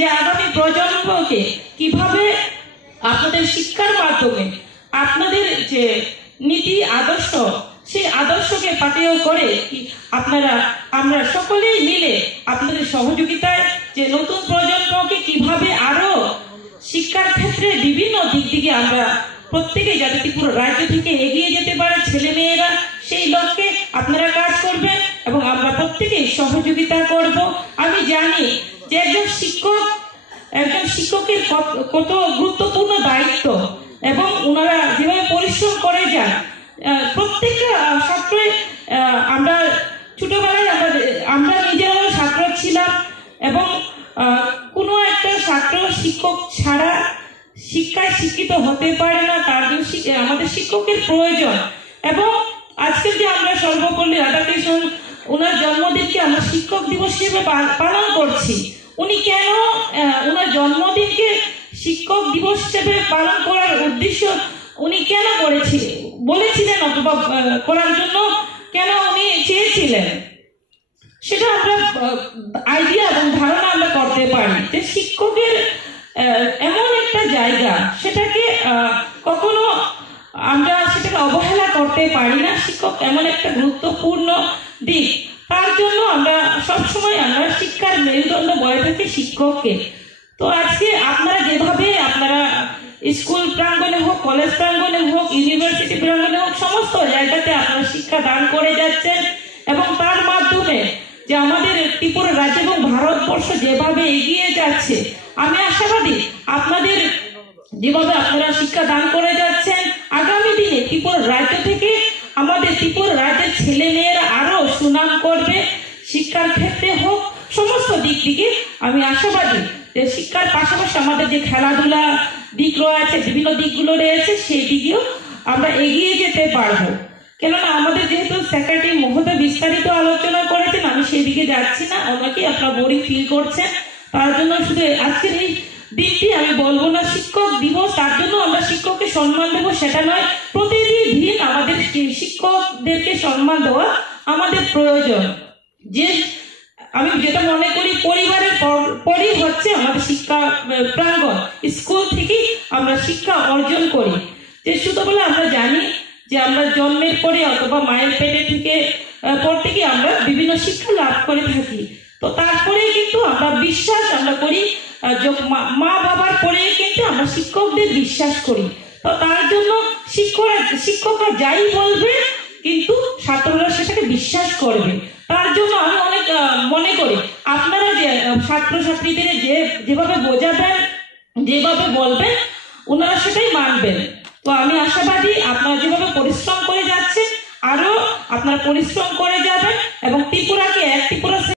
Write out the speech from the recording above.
যে আগামী প্রজন্মকে কিভাবে আপনাদের শিক্ষার মাধ্যমে আপনাদের যে নীতি আদর্শ সেই আদর্শকে পাথেয় করে আমরা সকলেই মিলে আপনাদের সহযোগিতায় যে নতুন প্রজন্মকে কিভাবে আরো শিক্ষার ক্ষেত্রে বিভিন্ন দিক থেকে আমরা প্রত্যেকে যাতে ত্রিপুরা রাজ্য থেকে এগিয়ে যেতে পারে ছেলে মেয়েরা সেই লক্ষ্যে আপনারা কাজ করবেন এবং আমরা প্রত্যেকেই সহযোগিতা করব। আমি জানি যে একজন শিক্ষকের কত গুরুত্বপূর্ণ দায়িত্ব এবং ওনারা যেভাবে পরিশ্রম করে যান। প্রত্যেকটা ছাত্রই আমরা ছোটবেলায় আমরা নিজেরাও ছাত্র ছিলাম এবং কোনো একটা ছাত্র শিক্ষক ছাড়া শিক্ষায় শিক্ষিত হতে পারে না, তার জন্য আমাদের শিক্ষকের প্রয়োজন। এবং আজকে যে আমরা সর্বপল্লী রাধাকৃষ্ণ ওনার জন্মদিনকে আমরা শিক্ষক দিবস হিসেবে পালন করছি, উনি কেন ওনার জন্মদিনকে শিক্ষক দিবস হিসেবে পালন করার উদ্দেশ্য উনি কেন বলেছিলেন অথবা করার জন্য কেন উনি চেয়েছিলেন, সেটা আমরা আইডিয়া এবং ধারণা আমরা করতে পারি যে শিক্ষকের এমন একটা জায়গা, সেটাকে কখনো আমরা সেটাকে অবহেলা করতে পারি না। শিক্ষক এমন একটা গুরুত্বপূর্ণ দিক, তার জন্য আমরা সবসময় আমরা শিক্ষার মেরুদণ্ড বয়ে থাকি শিক্ষককে। তো আজকে আপনারা যেভাবে আপনারা স্কুল প্রাঙ্গণে হোক, কলেজ প্রাঙ্গণে হোক, ইউনিভার্সিটি প্রাঙ্গণে হোক, সমস্ত জায়গাতে আপনারা শিক্ষা দান করে যাচ্ছেন এবং তার মাধ্যমে যে আমাদের ত্রিপুরা রাজ্য এবং ভারতবর্ষ যেভাবে এগিয়ে যাচ্ছে, আমি আশাবাদী আপনাদের যেভাবে আপনারা শিক্ষা দান করে যাচ্ছেন আগামী দিনে ত্রিপুরা রাজ্য থেকে আমাদের ত্রিপুরা রাজ্যের ছেলে মেয়েরা আরো সুনাম করবে শিক্ষার ক্ষেত্রে হোক, সমস্ত দিক থেকে আমি আশাবাদী যে শিক্ষার পাশাপাশি আমাদের যে খেলাধুলা দিক রয়েছে, বিভিন্ন দিকগুলো রয়েছে, সেই দিকেও আমরা এগিয়ে যেতে পারবো। কেননা আমাদের যেহেতু সেক্রেটারি মহোদয় বিস্তারিত আলোচনা করেছেন, আমি সেই দিকে যাচ্ছি না, অনেকেই আপনারা বোরিং ফিল করছেন, তার জন্য শুধু আজকের এই দিনটি আমি বলবো না শিক্ষক দিবস, তার জন্য আমরা শিক্ষককে সম্মান দেবো সেটা নয়, প্রতিদিন আমাদের শিক্ষকদেরকে সম্মান দেওয়া আমাদের প্রয়োজন। যে আমি যেটা মনে করি পরিবারের পরই হচ্ছে আমাদের শিক্ষা প্রাঙ্গণ, স্কুল থেকেই আমরা শিক্ষা অর্জন করি। যে শুধু বলে আমরা জানি যে আমরা জন্মের পরে অথবা মায়ের পেটে থেকে পর থেকে আমরা বিভিন্ন শিক্ষা লাভ করে থাকি, তো তারপরে কিন্তু আমরা বিশ্বাস আমরা করি মা বাবার পরে কিন্তু আমরা শিক্ষকদের বিশ্বাস করি। তো তার জন্য শিক্ষকরা যাই বলবে কিন্তু ছাত্ররা সেটাকে বিশ্বাস করবে। তার জন্য আমি অনেক মনে করি আপনারা যে ছাত্রছাত্রীদের যেভাবে বোঝাবেন, যেভাবে বলবেন, ওনারা সেটাই মানবেন। তো আমি আশাবাদী আপনারা যেভাবে পরিশ্রম করে যাচ্ছেন আরো আপনারা পরিশ্রম করে যাবেন এবং ত্রিপুরাকে ত্রিপুরা